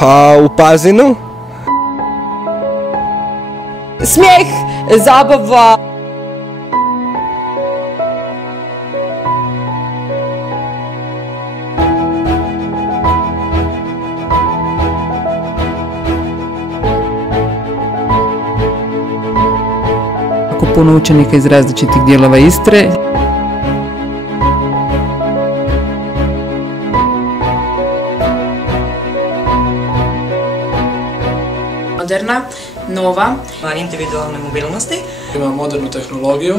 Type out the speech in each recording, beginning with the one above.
A u Pazinu? Smijeh, zabava. Puno učenika iz različitih dijelova Istre. Moderna, nova, individualne mobilnosti. Ima modernu tehnologiju.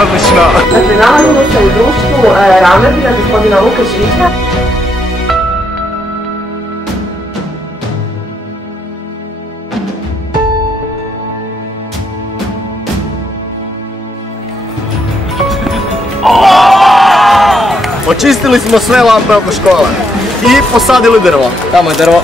Odlično! Dakle, nalazimo se u društvu ravnatelja gospodina Lukašića. Očistili smo sve lampe oko škole i posadili drvo. Tamo je drvo.